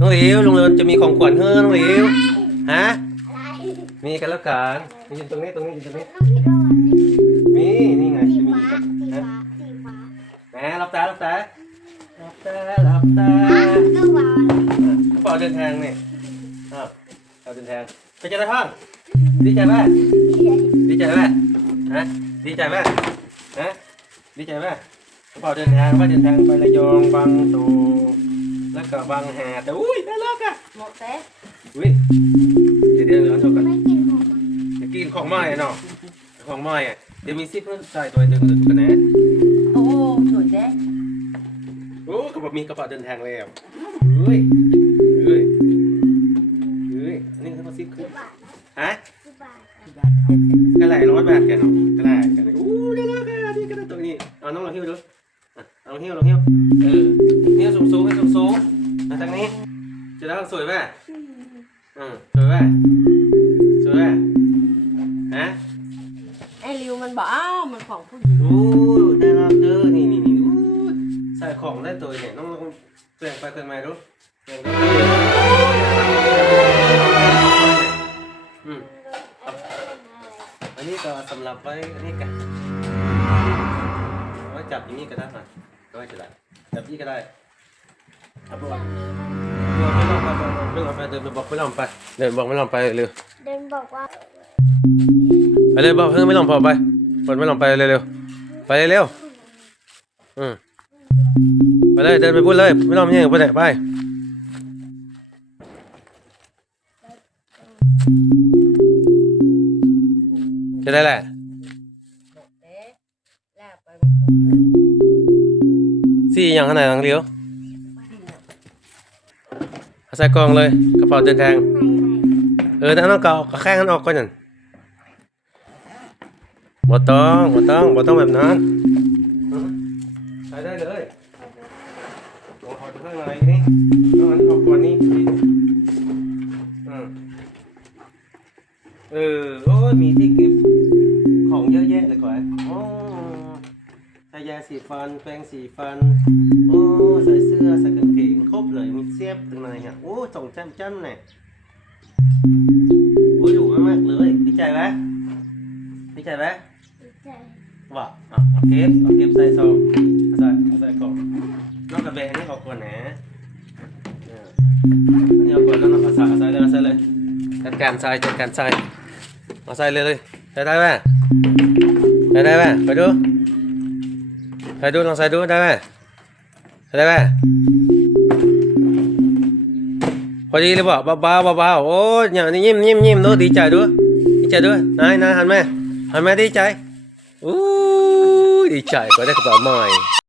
น้องหลิวโรงเรียนจะมีของขวัญให้น้องหลิวฮะอะไรมีกันแล้วกันมีอยู่ตรงนี้ตรงนี้อยู่ตรงนี้น้องพี่โดนมีนี่ไงสีจะมีฟ้าสีฮะฟ้าสีฟ้าแหมรับตารับตารับตารับตาอะก็วางกระเป๋าเดินทางนี่อ้าวกระเป๋าเดินทางไปเจอได้ท่านดีใจไหมดีใจไหมฮะดีใจไหมฮะดีใจไหมกระเป๋าเดินทางว่าเดินทางไประยองบางตู แล้วก็บางแหแต่อุ้ยน่ารักอะหมดเต้อุ้ยเดี๋ยวเดี๋ยวเดี๋ยวดูกันไม่กินของมันจะกินของใหม่เนาะของใหม่อะเดี๋ยวมีซิปเพิ่มใส่ตัวเดิมกันนะโอ้สวยเต้โอ้กระเป๋ามีกระเป๋าเดินทางแล้วเฮ้ยเฮ้ยเฮ้ยอันนี้เขาซิปขึ้นบาทฮะสิบบาทกระไรร้อยบาทแกเนาะกระไรกันเลยอู้เดี๋ยวเดี๋ยวเดี๋ยวนี่กระไรตัวนี้เอาน้องลองหิ้วดูอะเอาลองหิ้วลองหิ้วเออหิ้ว สูงสูงให้สูงสูงมาทางนี้จะได้สวยไหมอืมสวยไหมสวยไหมฮะไอ้ริวมันบอกอ้าวมันของผู้หญิงอู้ได้รับเด้อนี่นี่นี่อู้ใส่ของได้ตัวเนี่ยน้องลองเปลี่ยนไปเปลี่ยนมาดูเปลี่ยนไปอืมอันนี้ก็สำหรับไว้อันนี้กันไว้จับอย่างนี้ก็ได้นะก็ไว้จะได้จับนี่ก็ได้ ครับผมไม่ลองไปไม่ลองไปเดินไปบอกไม่ลองไปเดินบอกไม่ลองไปเร็วเดินบอกว่าไปเลยบอกเพิ่งไม่ลองพอไปเปิดไม่ลองไปเร็วๆไปเร็วๆอืมไปเลยเดินไปพูดเลยไม่ลองเนี่ยไปไหนไปจะได้แหละหมดเต้แลบไปมันคงขึ้นสี่อย่างขนาดหลังเลี้ยวที่น่ะ เอาใส่กล่องเลยกระเป๋าเดินทางไหนไหนเออแต่อันนั้นก็เอาแข้งนั้นออกก่อนนั่นบ่ต้องบ่ต้องบ่ต้องแบบนั้นใช้ได้เลยลองถอดข้างในนี่ต้องอันนี้ออกก่อนนี่อืมเออโอ้ยมีที่เก็บของเยอะแยะเลยก่อนโอ้ใส่ยาสีฟันแปรงสีฟันโอ้ ใส่เสื้อใส่กางเกงครบเลยมีเสียบตรงไหนฮะโอ้ส่งแจ้มจ้ำเนี่ยโอ้ยอยู่มากๆเลยดีใจไหมดีใจไหมใจว่าอะเอาเก็บเอาเก็บใส่ซองเอาใส่เอาใส่กล่องนอกจากแบงค์อันนี้ออกก่อนนะเอออันนี้ออกก่อนแล้วนอกจากใส่เอาใส่เลยเอาใส่เลยจัดการใส่จัดการใส่เอาใส่เลยเลยใส่ได้ไหมใส่ได้ไหมไปดูใส่ดูลองใส่ดูได้ไหม ใส่ได้ไหมพอดีเลยบอกเบาๆเบาๆโอ้ยอย่างนี้ยิ้มยิ้มยิ้มดูดีใจด้วยดีใจด้วยนายนายหันมาหันมาดีใจอู้ดีใจก็ได้กระเป๋าใหม่